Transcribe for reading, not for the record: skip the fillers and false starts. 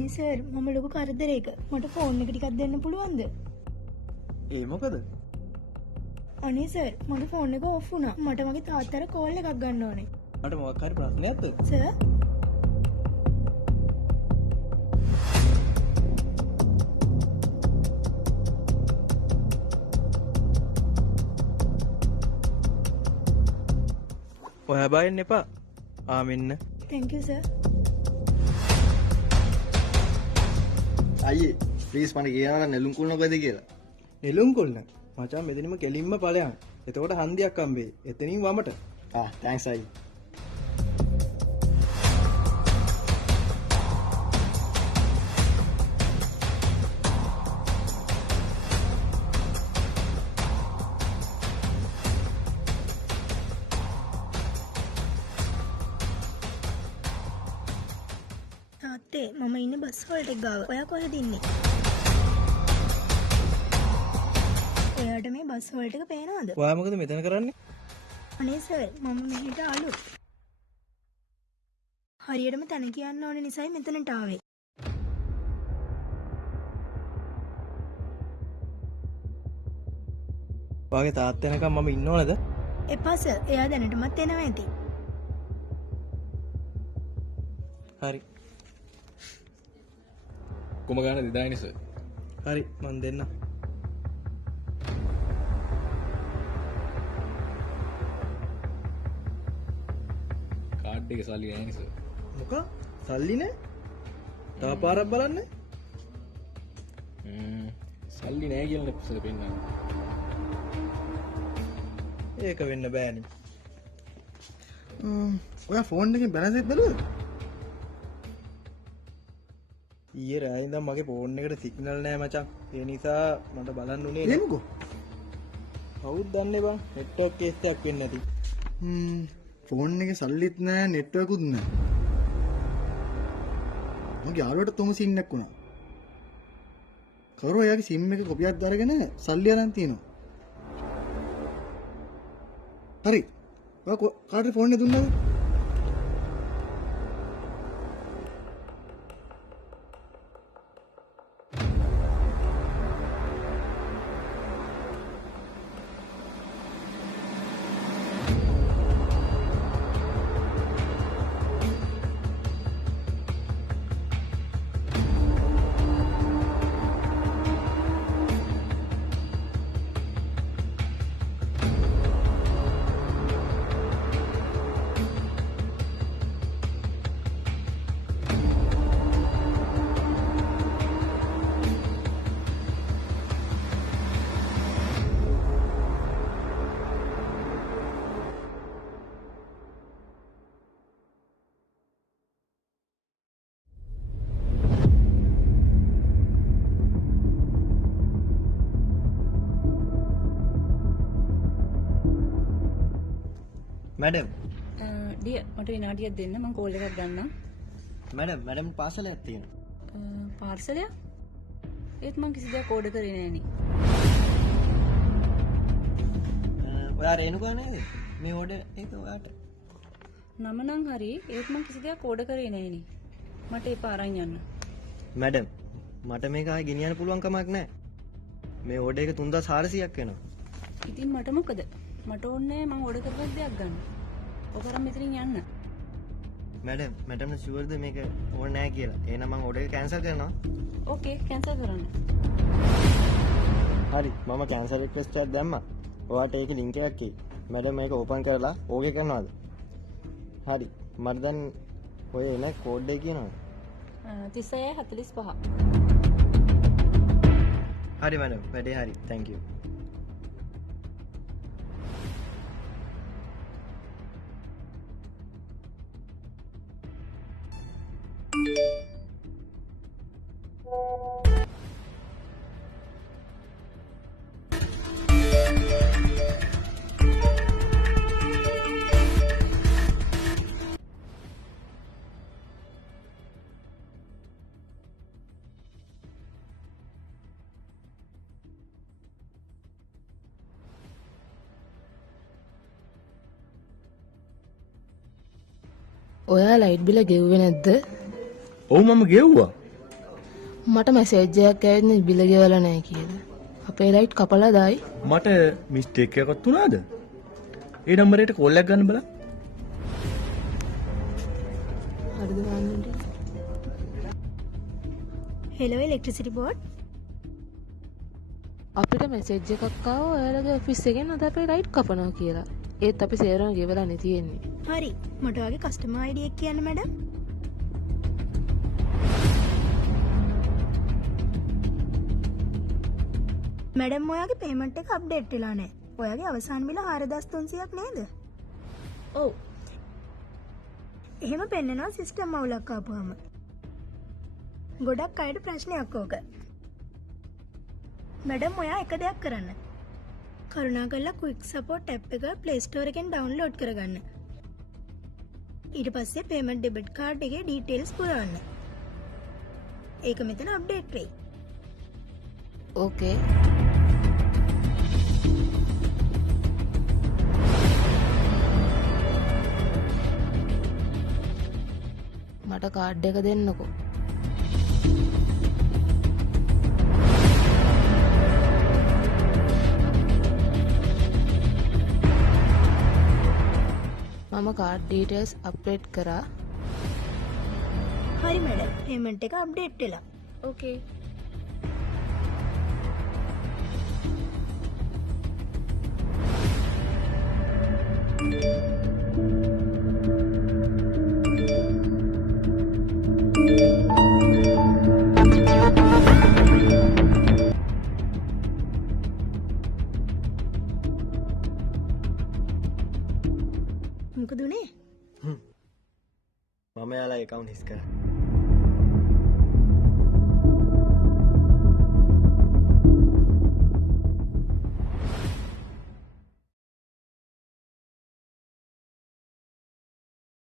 අනේ සර් මම ලොකු කරදරයක. මට ෆෝන් එක ටිකක් දෙන්න පුළුවන්ද? ඒ මොකද? අනේ සර් මගේ ෆෝන් එක ඔෆ් වුණා. මට මගේ තාත්තට කෝල් එකක් ගන්න ඕනේ. මට මොකක් හරි ප්‍රශ්නයක්ද? සර් ඔයා බයෙන් එපා. මෙන්න. thank you sir. අයියේ ප්ලීස් මට කියනවා නෙළුම් කුල්න කොයිද කියලා. නෙළුම් කොල්ල. මචං මෙතනින්ම කෙලින්ම ඵලයන්. එතකොට හන්දියක් හම්බෙයි. එතනින් වමට. තෑන්ක්ස් අයියේ. තාත්තේ මම ඉන්නේ බස් හෝල්ට් එක ගාව. ඔයා කොහෙද ඉන්නේ? ඔයාට මේ බස් හෝල්ට් එක පේනවද? ඔයා මොකද මෙතන කරන්නේ? අනේ සර් මම මෙහෙට ආලු. හරියටම තන කියන්න ඕනේ නිසායි මෙතනට ආවේ. ඔයාගේ තාත්තා එනකම් මම ඉන්න ඕනද? එපා සර් එයා දැනටමත් එනවා ඇති. හරි. කොම ගන්න දෙදායින සර්. හරි මන් දෙන්න. කාඩ් එක සල්ලි නැහැ නේ සර්. මොකක්? සල්ලි නෑ? තව පාරක් බලන්න. සල්ලි නැහැ කියලා සර් පෙන්නන්නේ. ඒක වෙන්න බෑනේ. ඔයා ෆෝන් එකෙන් බැලන්ස් එක බැලුවද? ඊයේ රෑ ඉඳන් මගේ ෆෝන් එකට සිග්නල් නෑ මචං. ඒ නිසා මට බලන්න උනේ නෑ. එමුකෝ. කවුද දන්නේ බං? නෙට්වර්ක් කේස් එකක් වෙන්නේ නැති. ෆෝන් එකේ සල්ලිත් නෑ නෙට්වර්කුත් නෑ. මගේ යාළුවට තුමු සිම් එකක් වුණා. කරෝ එයාගේ සිම් එක කොපියක් දාගෙන සල්ලි අරන් තියනවා. හරි. ඔයා කාටද ෆෝන් එක දුන්නද? මැඩම් ඩිය මට විනාඩියක් දෙන්න මම කෝල් එකක් ගන්නම්. මැඩම් පාසලයක් තියෙනවා. පාර්සලයක්? ඒත් මම කිසි දෙයක් ඕඩර් කරේ නෑනේ. ඔයා රේණුකා නේද? මේ ඕඩර් එක ඔයාට. නම නම් හරි ඒත් මම කිසි දෙයක් ඕඩර් කරේ නෑනේ. මට එපා අරන් යන්න. මැඩම් මට මේක ආයෙ ගෙනියන්න පුළුවන් කමක් නැහැ. මේ ඕඩර් එක 3400ක් වෙනවා. ඉතින් මට මොකද? මට ඕනේ මම ඕඩර් කරපු දෙයක් ගන්න. ඔක අරන් මෙතනින් යන්න. මැඩම් ෂුවර්ද මේක ඕනේ නැහැ කියලා. එහෙනම් මම ඕඩර් එක කැන්සල් කරනවා. ඕකේ කැන්සල් කරන්න. හරි මම කැන්සල් රික්වෙස්ට් එකක් දැම්මා. ඔයාට ඒකේ ලින්ක් එකක් එයි. මැඩම් මේක ඕපන් කරලා ඕකේ කරනවාද? හරි මට දැන් ඔය එන කෝඩ් එක කියනවා. 3645. හරි මැඩම් වැඩේ හරි. thank you. ඔයා ලයිට් බිල ගෙව්වේ නැද්ද? ඔව් මම ගෙව්වා. මට මැසේජ් එකක් ඇවිත් බිල ගෙවලා නැහැ කියලා. අපේ ලයිට් කපලා දායි. මට මිස්ටේක් එකක් වුණාද? ඒ නම්බරයට කෝල් එකක් ගන්න බලන්න. හරිද ගන්නට? Hello electricity board. අපිට මැසේජ් එකක් ආවා ඔයාලගේ ඔෆිස් එකෙන් අද අපේ ලයිට් කපනවා කියලා. ඒත් අපි සේරම ගෙවලා නේ තියෙන්නේ. හරි. මට ඔයාගේ කස්ටමර් ID එක කියන්න මැඩම්. මැඩම් ඔයාගේ පේමන්ට් එක අප්ඩේට් වෙලා නැහැ. ඔයාගේ අවසාන බිල 4300ක් නේද? ඔව්. එහෙම පෙන්නනවා සිස්ටම් අවුලක් ආපුවම. ගොඩක් අයට ප්‍රශ්නයක් ඕක. මැඩම් ඔයා එක දෙයක් කරන්න. කරුණාකරලා ක්වික් සපෝට් ඇප් එක Play Store එකෙන් ඩවුන්ලෝඩ් කරගන්න. ඊට පස්සේ පේමන්ට් ඩෙබිට් කාඩ් එකේ ඩීටේල්ස් පුරවන්න. ඒක මෙතන අප්ඩේට් වෙයි. ඕකේ. මට කාඩ් එක දෙන්නකෝ. මම කාඩ් ඩීටේල්ස් අප්ඩේට් කරා. හරි මැඩම්. පේමන්ට් එක අප්ඩේට් වෙලා. ඕකේ. මොකද උනේ? මම යාලා account හිස් කරා.